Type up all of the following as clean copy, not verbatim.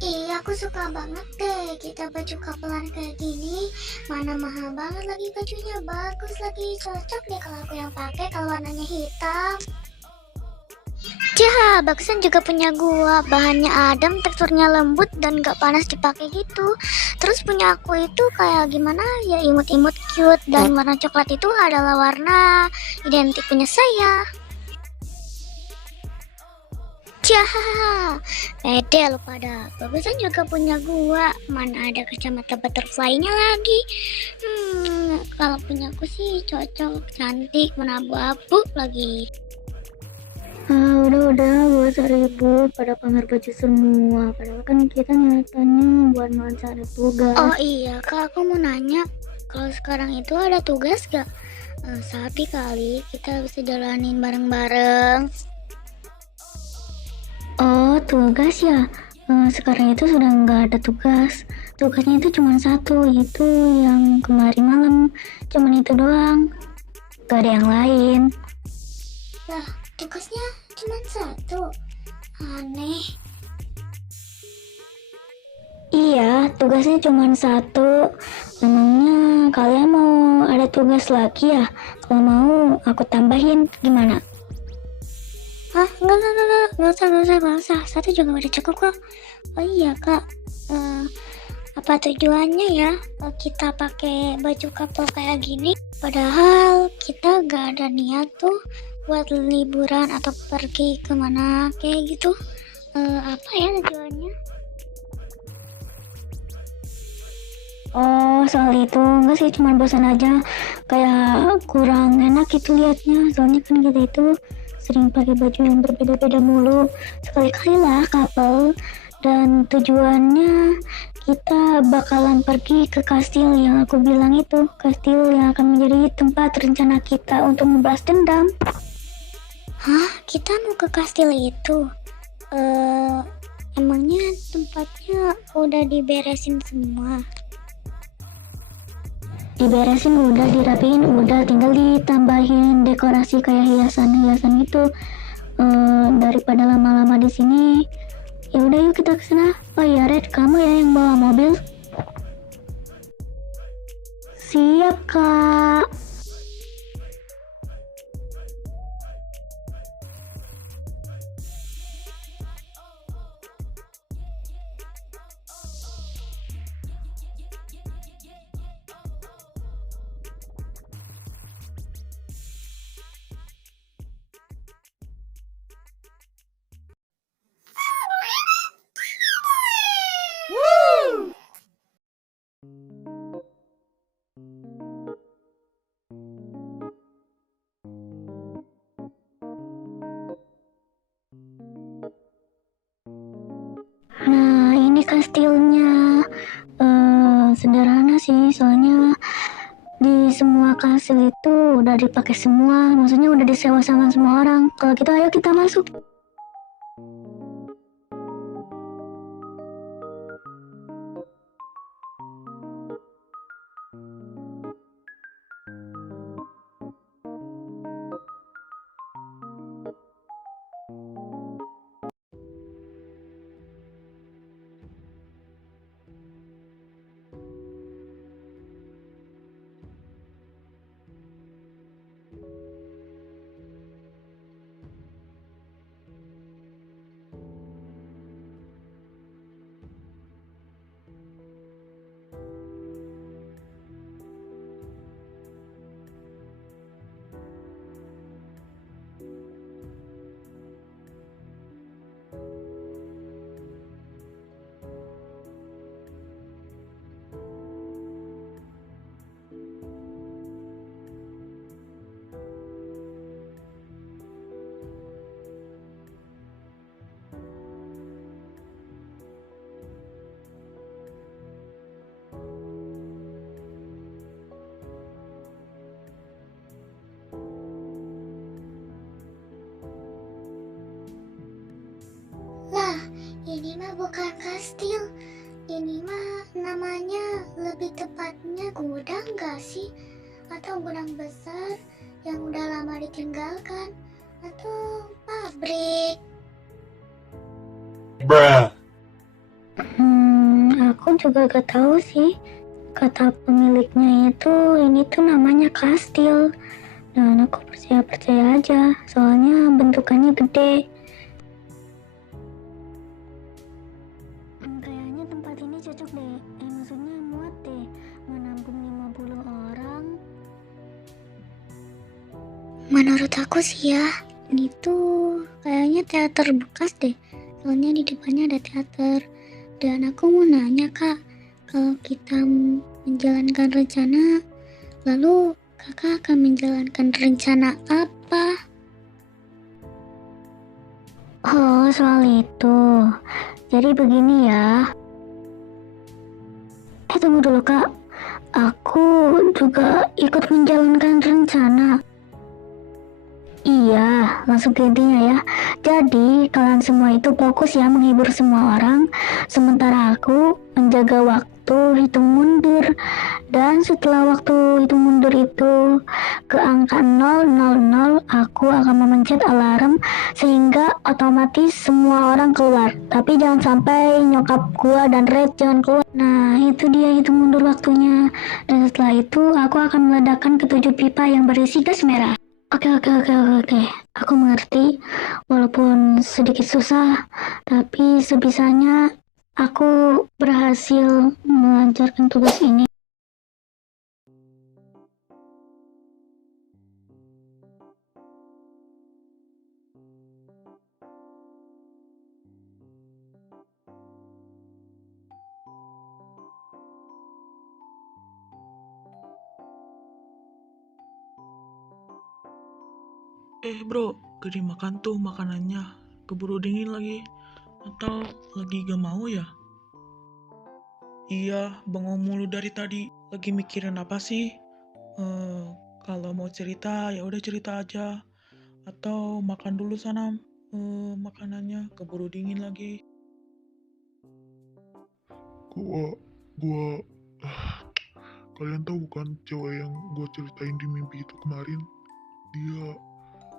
Iya, aku suka banget deh kita baju kapelan kayak gini. Mana mahal banget lagi bajunya, bagus lagi, cocok deh kalau aku yang pakai kalau warnanya hitam. Jah, bagusan juga punya gua. Bahannya adem, teksturnya lembut dan gak panas dipakai gitu. Terus punya aku itu kayak gimana ya, imut-imut cute, dan warna coklat itu adalah warna identik punya saya. Jah, pede lu pada. Bagusan juga punya gua. Mana ada kacamata butterfly-nya lagi. Kalau punya aku sih cocok, cantik, warna abu-abu lagi. Udah, gak usah ribut, pada pamer baju semua. Padahal kan kita nyatanya buat ngelaksanain tugas. Oh iya, Kak, aku mau nanya, kalau sekarang itu ada tugas gak? Sapi kali, kita bisa jalanin bareng-bareng. Oh, tugas ya? Sekarang itu sudah nggak ada tugas. Tugasnya itu cuma satu, yaitu yang kemarin malam. Cuman itu doang. Gak ada yang lain. Lah, tugasnya cuma satu. Aneh. Iya, tugasnya cuma satu. Memangnya kalian mau ada tugas lagi ya? Kalau mau, aku tambahin. Gimana? Hah? Enggak usah. Satu juga udah cukup kok. Oh iya, Kak. Apa tujuannya ya kita pakai baju couple kayak gini? Padahal kita gak ada niat tuh buat liburan atau pergi kemana kayak gitu. Apa ya tujuannya? Oh, soal itu enggak sih, cuma bosan aja, kayak kurang enak gitu liatnya. Soalnya kan kita itu sering pakai baju yang berbeda-beda mulu. Sekali-kali lah couple, dan tujuannya kita bakalan pergi ke kastil yang aku bilang itu, kastil yang akan menjadi tempat rencana kita untuk membalas dendam. Hah? Kita mau ke kastil itu? Emangnya tempatnya udah diberesin semua? Diberesin udah, dirapiin udah, tinggal ditambahin dekorasi kayak hiasan-hiasan itu. Daripada lama-lama di sini, ya udah yuk kita kesana. Oh iya Red, kamu ya yang bawa mobil? Siap kak. Nah ini kastilnya. Sederhana sih, soalnya di semua kastil itu udah dipakai semua, maksudnya udah disewa sama semua orang. Kalau gitu ayo kita masuk. Lah, ini mah bukan kastil. Ini mah namanya lebih tepatnya gudang gak sih? Atau gudang besar yang udah lama ditinggalkan? Atau pabrik? Bruh. juga gak tahu sih. Kata pemiliknya itu ini tuh namanya kastil. Dan aku percaya aja, soalnya bentukannya gede. Kayaknya tempat ini cocok deh. Maksudnya muat deh, menampung 50 orang. Menurut aku sih ya, ini tuh kayaknya teater bekas deh. Soalnya di depannya ada teater. Dan aku mau nanya kak, kalau kita menjalankan rencana, lalu kakak akan menjalankan rencana apa? Oh, soal itu. Jadi begini ya. Tunggu dulu kak. Aku juga ikut menjalankan rencana. Iya, langsung ke intinya ya. Jadi, kalian semua itu fokus ya menghibur semua orang, sementara aku menjaga waktu hitung mundur. Dan setelah waktu hitung mundur itu ke angka 000, aku akan memencet alarm sehingga otomatis semua orang keluar. Tapi jangan sampai nyokap gua dan Red jangan keluar. Nah, itu dia hitung mundur waktunya. Dan setelah itu aku akan meledakkan ketujuh pipa yang berisi gas merah. Oke. Aku mengerti, walaupun sedikit susah, tapi sebisanya aku berhasil melancarkan tugas ini. Bro, gak dimakan tuh makanannya. Keburu dingin lagi. Atau lagi gak mau ya? Iya, bengong mulu dari tadi. Lagi mikirin apa sih? Kalau mau cerita ya udah cerita aja. Atau makan dulu sana makanannya. Keburu dingin lagi. Gua kalian tahu bukan cewek yang gua ceritain di mimpi itu kemarin?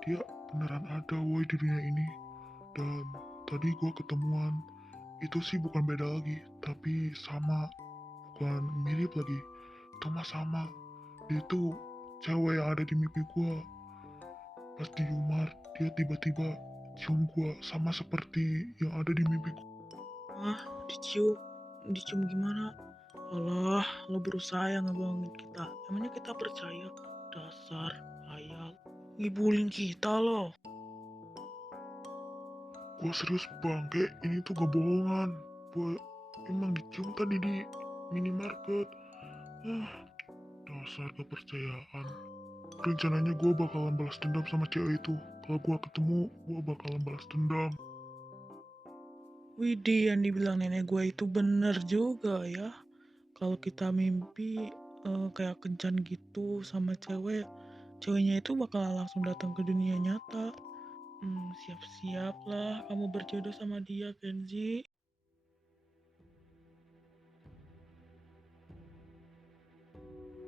Dia beneran ada woi di dunia ini. Dan tadi gua ketemuan. Itu sih bukan beda lagi, tapi sama. Bukan mirip lagi. Itu mah sama. Dia itu cewek yang ada di mimpi gua. Pas di Umar, dia tiba-tiba cium gua sama seperti yang ada di mimpi gua. Dicium? Dicium gimana? Alah, lo berusaha ya ngebohongin kita. Emangnya kita percaya? Dasar ayal. Ngibulin kita loh. Gua serius bangke, ini tuh gak bohongan. Gua emang dicium tadi di minimarket. Dasar kepercayaan. Rencananya gue bakalan balas dendam sama cewek itu. Kalau gue ketemu, gue bakalan balas dendam. Widih, yang dibilang nenek gue itu bener juga ya. Kalau kita mimpi kayak kencan gitu sama cewek, ceweknya itu bakal langsung datang ke dunia nyata. Siap-siap lah kamu berjodoh sama dia, Kenzi.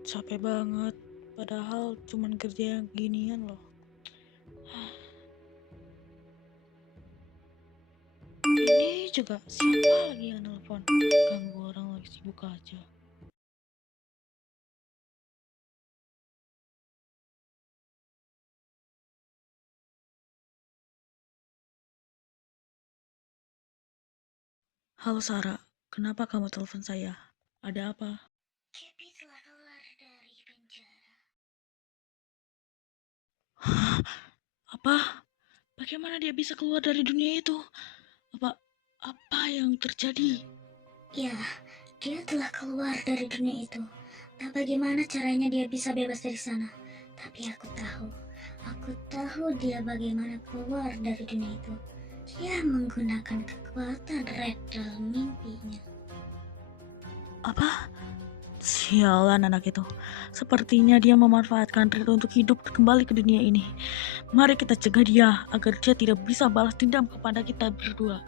Capek banget, padahal cuman kerja yang ginian loh. Ini juga siapa lagi yang nelfon? Ganggu orang lagi sibuk aja. Halo Sarah, kenapa kamu telepon saya? Ada apa? Kipi telah keluar dari penjara. Hah? Apa? Bagaimana dia bisa keluar dari dunia itu? Apa yang terjadi? Ya, dia telah keluar dari dunia itu. Tak bagaimana caranya dia bisa bebas dari sana. Tapi aku tahu dia bagaimana keluar dari dunia itu. Dia menggunakan kekuatan Red dalam mimpinya. Apa? Sialan anak itu. Sepertinya dia memanfaatkan Red untuk hidup kembali ke dunia ini. Mari kita cegah dia agar dia tidak bisa balas dendam kepada kita berdua.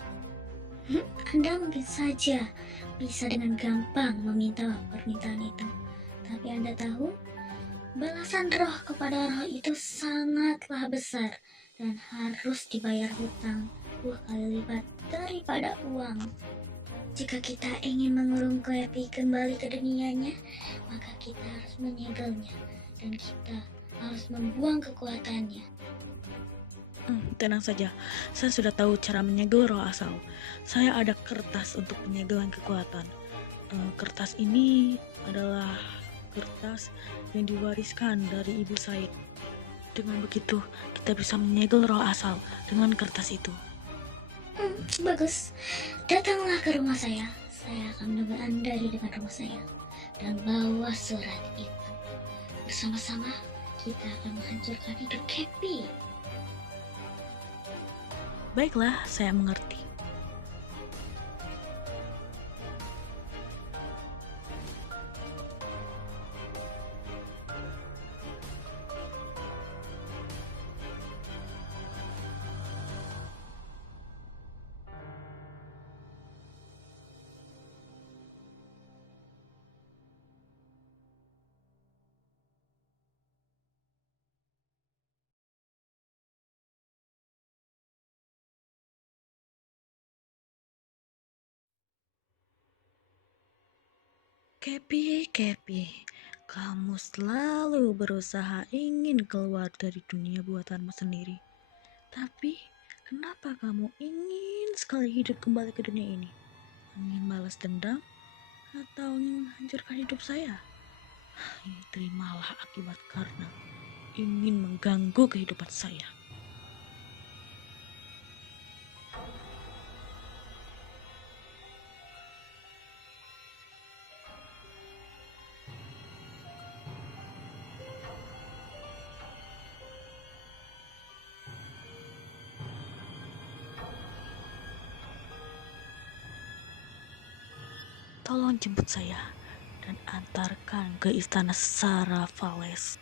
Anda mungkin saja bisa dengan gampang meminta permintaan itu. Tapi Anda tahu, balasan roh kepada roh itu sangatlah besar dan harus dibayar hutang 2 kali lipat daripada uang. Jika kita ingin mengurung Happy kembali ke dunianya, maka kita harus menyegelnya dan kita harus membuang kekuatannya. Tenang saja, saya sudah tahu cara menyegel roh asal. Saya ada kertas untuk penyegelan kekuatan. Kertas ini adalah kertas yang diwariskan dari ibu saya. Dengan begitu, kita bisa menyegel roh asal dengan kertas itu. Bagus, datanglah ke rumah saya. Saya akan menunggu Anda di depan rumah saya dan bawa surat itu. Bersama-sama kita akan menghancurkan hidup Happy. Baiklah, saya mengerti. Happy, kamu selalu berusaha ingin keluar dari dunia buatanmu sendiri. Tapi, kenapa kamu ingin sekali hidup kembali ke dunia ini? Ingin balas dendam? Atau ingin menghancurkan hidup saya? Terimalah akibat karena ingin mengganggu kehidupan saya. Tolong jemput saya dan antarkan ke istana Sarafales.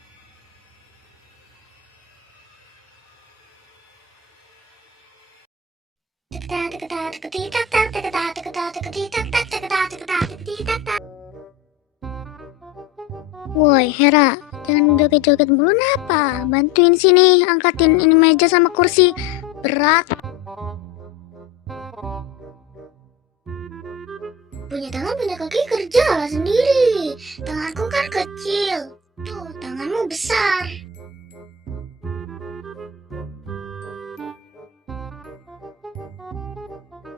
Woi Hera, jangan joget-joget mulu napa? Bantuin sini, angkatin ini meja sama kursi. Berat. Punya tangan punya kaki kerjalah sendiri. Tanganku kan kecil. Tuh, tanganmu besar.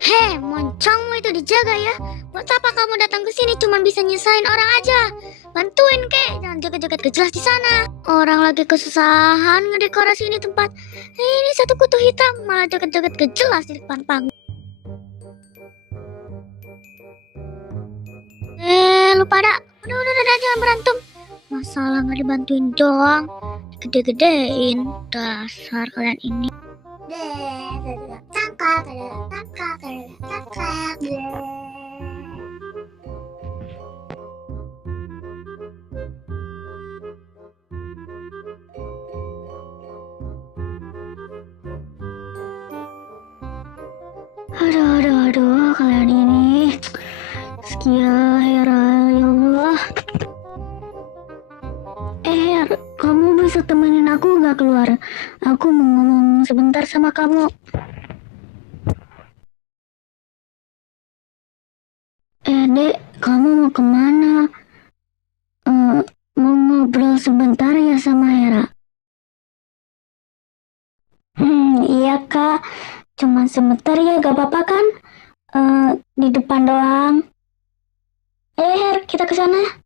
Hei, moncongmu itu dijaga ya. Buat apa kamu datang ke sini cuma bisa nyesain orang aja? Bantuin kek, jangan joget-joget gak jelas di sana. Orang lagi kesusahan ngedekorasi ini tempat. Ini satu kutu hitam malah joget-joget gak jelas di depan panggung. Lu pada udah jangan berantem. Masalah nggak dibantuin doang, gede-gedein. Dasar kalian ini. Tangkap. Aduh, kalian ini. Sekia, Hera, ya Allah. Her, kamu bisa temenin aku gak keluar? Aku mau ngomong sebentar sama kamu. Dek, kamu mau kemana? Mau ngobrol sebentar ya sama Hera? Iya kak, cuman sebentar ya, gak apa-apa kan? Di depan doang. Her, kita ke sana.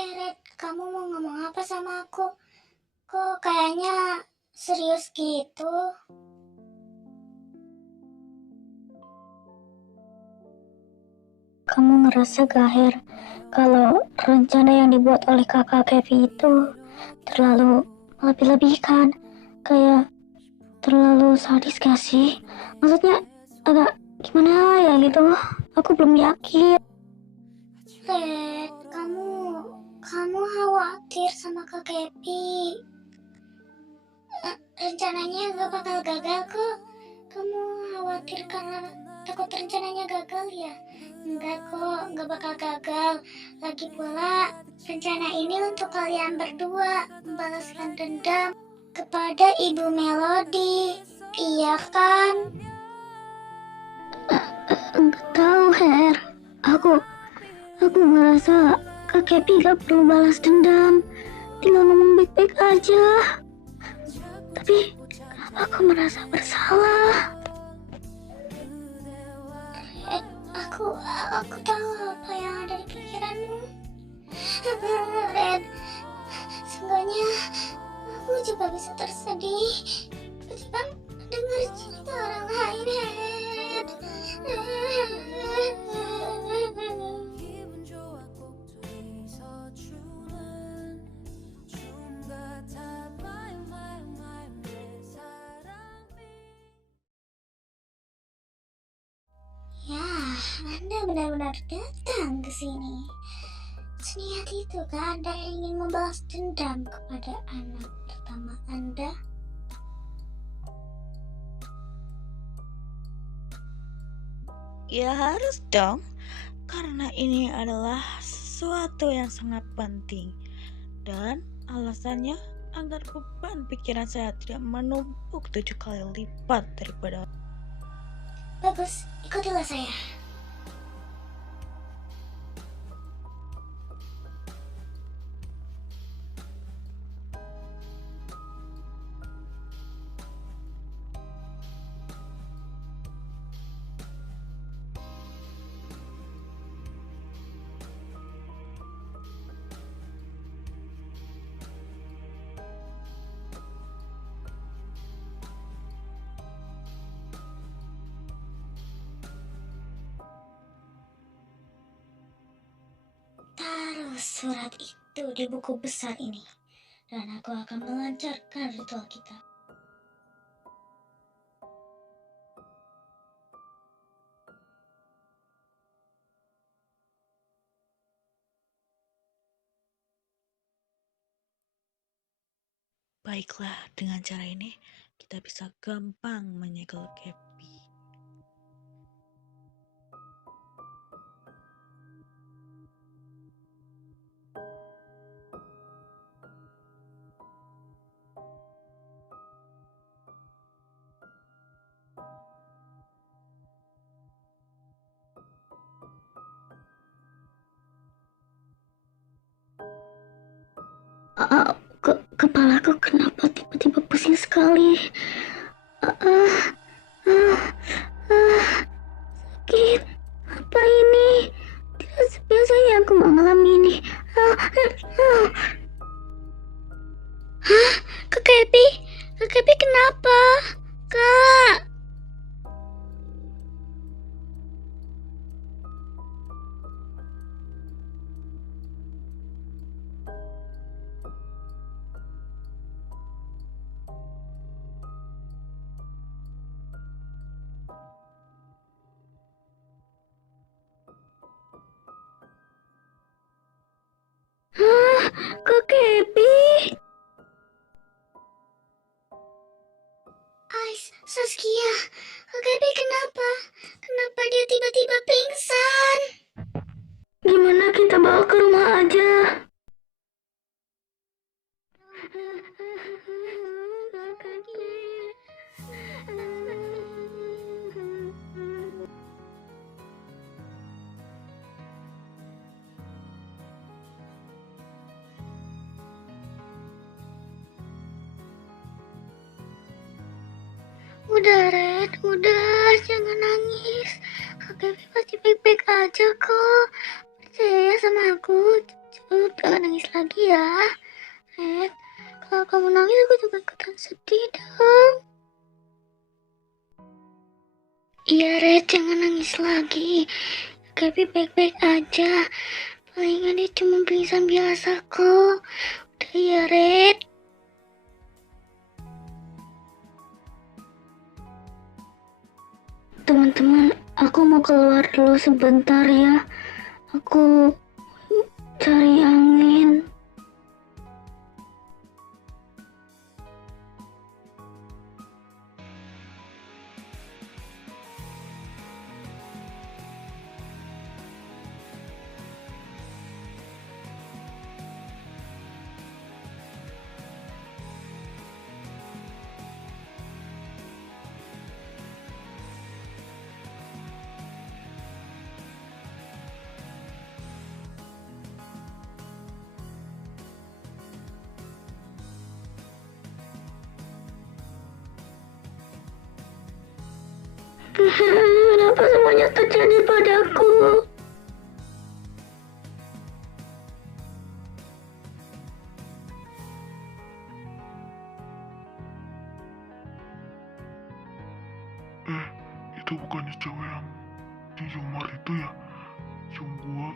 Red, kamu mau ngomong apa sama aku? Kok kayaknya serius gitu? Kamu ngerasa gak, Her, kalau rencana yang dibuat oleh kakak Kevi itu terlalu lebih-lebihkan, kayak terlalu sadis gak sih? Maksudnya agak gimana ya gitu, aku belum yakin. Red, kamu khawatir sama Kak Kepi. Rencananya gak bakal gagal kok. Kamu khawatir karena takut rencananya gagal ya? Enggak kok, gak bakal gagal. Lagi pula, rencana ini untuk kalian berdua, membalaskan dendam kepada Ibu Melody. Iya kan? Enggak tahu, Her. Aku ngerasa Kak Kepi gak perlu balas dendam. Tinggal ngomong baik-baik aja. Tapi kenapa aku merasa bersalah? Aku tahu apa yang ada di pikiranmu. Red, seenggaknya aku juga bisa tersedih ketika dengar cerita orang lain, Red. Ya, Anda benar-benar datang ke sini. Seniat itu kan Anda ingin membalas dendam kepada anak pertama Anda? Ya harus dong, karena ini adalah sesuatu yang sangat penting. Dan alasannya agar beban pikiran saya tidak menumpuk 7 kali lipat daripada. Bagus, ikutilah saya. Taruh surat itu di buku besar ini, dan aku akan melancarkan ritual kita. Baiklah, dengan cara ini kita bisa gampang menyegel Kepi. Kepalaku kenapa tiba-tiba pusing sekali? Sakit. Apa ini? Tidak sebiasanya aku mengalami ini. Kak Kepi? Kak Kepi kenapa? Kak? Kak Kepi? Saskia, Kak Kepi kenapa? Kenapa dia tiba-tiba pingsan? Gimana kita bawa ke rumah aja? Udah, Red, udah, jangan nangis. Kak Kepi pasti baik-baik aja kok. Percaya sama aku. Cukup, jangan nangis lagi ya. Red, kalau kamu nangis aku juga ikutan sedih dong. Iya, Red, jangan nangis lagi. Kak Kepi baik-baik aja. Palingan dia cuma pingsan biasa kok. Udah ya, Red. Teman-teman, aku mau keluar dulu sebentar ya. Aku cari angin. Kenapa semuanya terjadi padaku? Itu bukannya cewek yang di Yumar itu ya? Cium gua.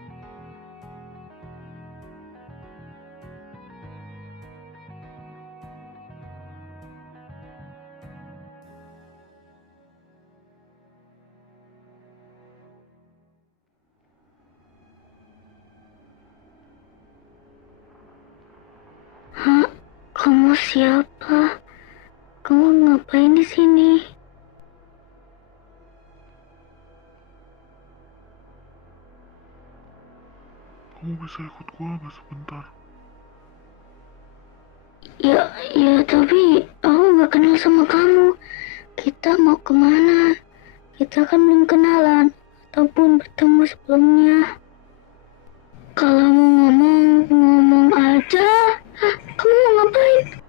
Hah? Kamu siapa? Kamu ngapain di sini? Kamu bisa ikut gua nggak sebentar? Ya, tapi aku nggak kenal sama kamu. Kita mau kemana? Kita kan belum kenalan ataupun bertemu sebelumnya. Kalau mau ngomong, ngomong aja. Hah, kamu mau ngapain?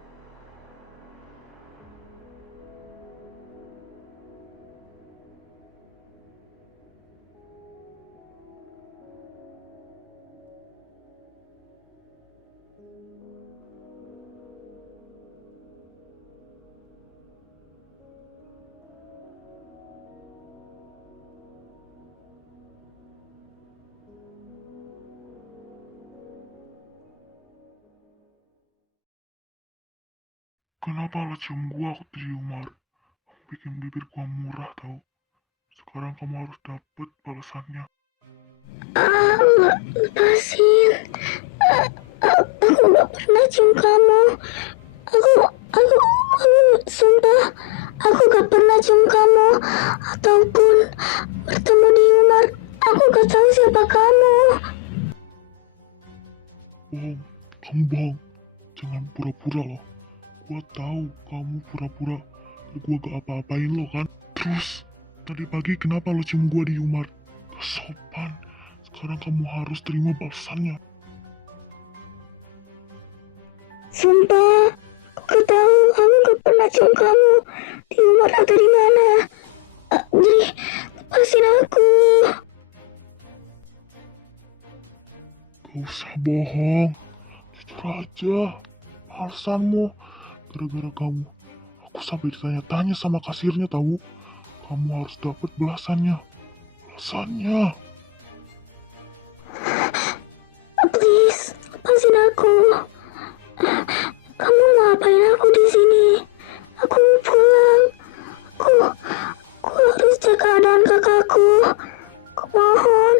Kenapa lo cium gua waktu di Yumar? Bikin bibir gua murah tau. Sekarang kamu harus dapet balasannya. Lepasin. Aku nggak pernah cium kamu. Aku, sumpah, aku gak pernah cium kamu ataupun bertemu di Umar. Aku gak tahu siapa kamu. Bohong, kamu bohong. Jangan pura-pura loh. Gua tahu kamu pura-pura. Gua gak apa-apain lo kan. Terus, tadi pagi kenapa lo cium gua di Yumar? Gak sopan. Sekarang kamu harus terima balasannya. Sumpah, aku tahu aku gak pernah cium kamu di Umar atau di mana. Jadi, lepasin aku. Gak usah bohong. Jujur aja. Alasanmu. Gara-gara kamu. Aku sampai ditanya-tanya sama kasirnya tahu. Kamu harus dapat belasannya. Belasannya. Please, lepasin aku. Kamu mau ngapain aku di sini? Aku mau pulang. Aku harus cek keadaan kakakku. Aku mohon,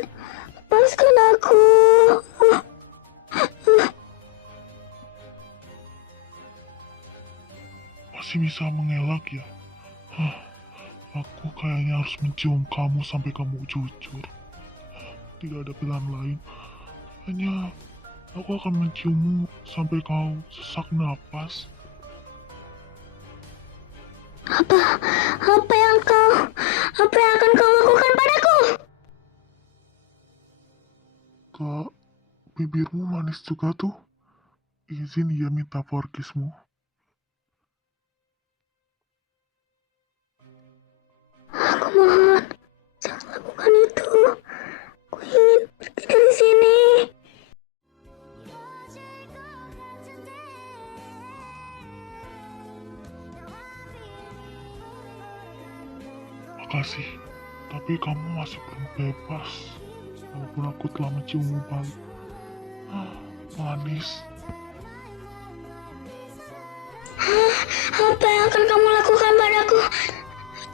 lepaskan aku. Masih bisa mengelak ya? Aku kayaknya harus mencium kamu sampai kamu jujur. Tidak ada pilihan lain. Kayaknya aku akan menciummu sampai kau sesak napas. Apa yang akan kau lakukan padaku? Kak, bibirmu manis juga tuh. Izin ya minta forkismu. Aku mohon, jangan lakukan itu. Aku ingin pergi dari sini. Makasih, tapi kamu masih belum bebas. Walaupun aku telah menciummu balik. Manis. Apa yang akan kamu lakukan padaku?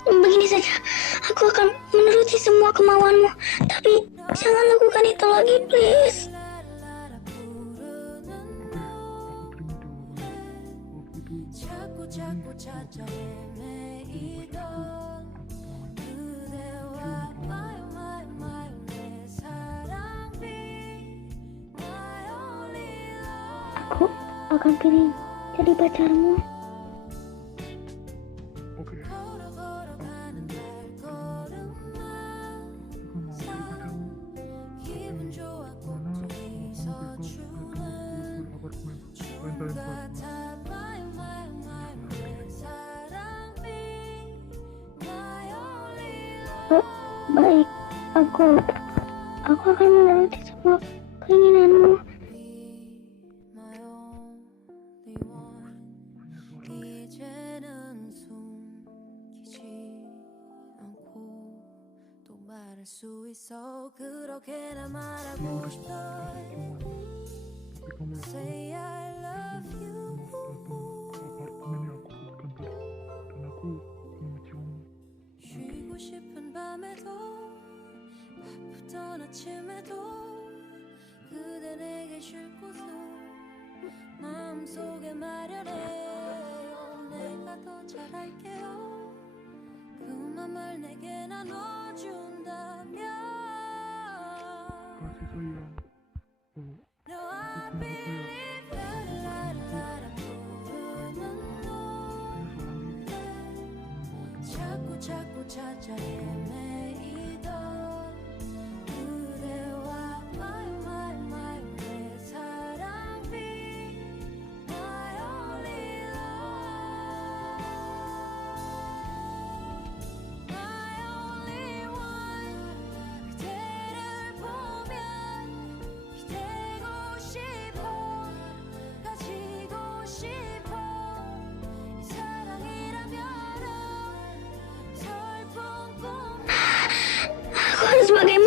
Begini saja, aku akan menuruti semua kemauanmu. Tapi jangan lakukan itu lagi, please. Aku akan pilih jadi pacarmu. Oke. Baik, aku akan menuruti semua keinginanmu. 이제는 숨기지 않고 또 말할 수 있어 그렇게나 말하고 싶어 Tapi kamu yang Say I love you datang ke apartemen yang aku sebutkan tadi, dan aku mencium 쉬고 싶은 밤에도 바쁘던 아침에도 그대 내게 쉴 곳을 마음속에 마련해요 내가 더 잘할게요 그 맘을 내게 나눠준다면 kasih sayang. No I believe 라라라라 부르는 Hanya seorang diri 자꾸 찾아 헤매이던 그대와 my 내 사랑 be my only love my only one 그대를 보면 기대고 싶어 가지고 싶어 이 사랑이라면은 설픈 꿈 Aku harus bagaimana?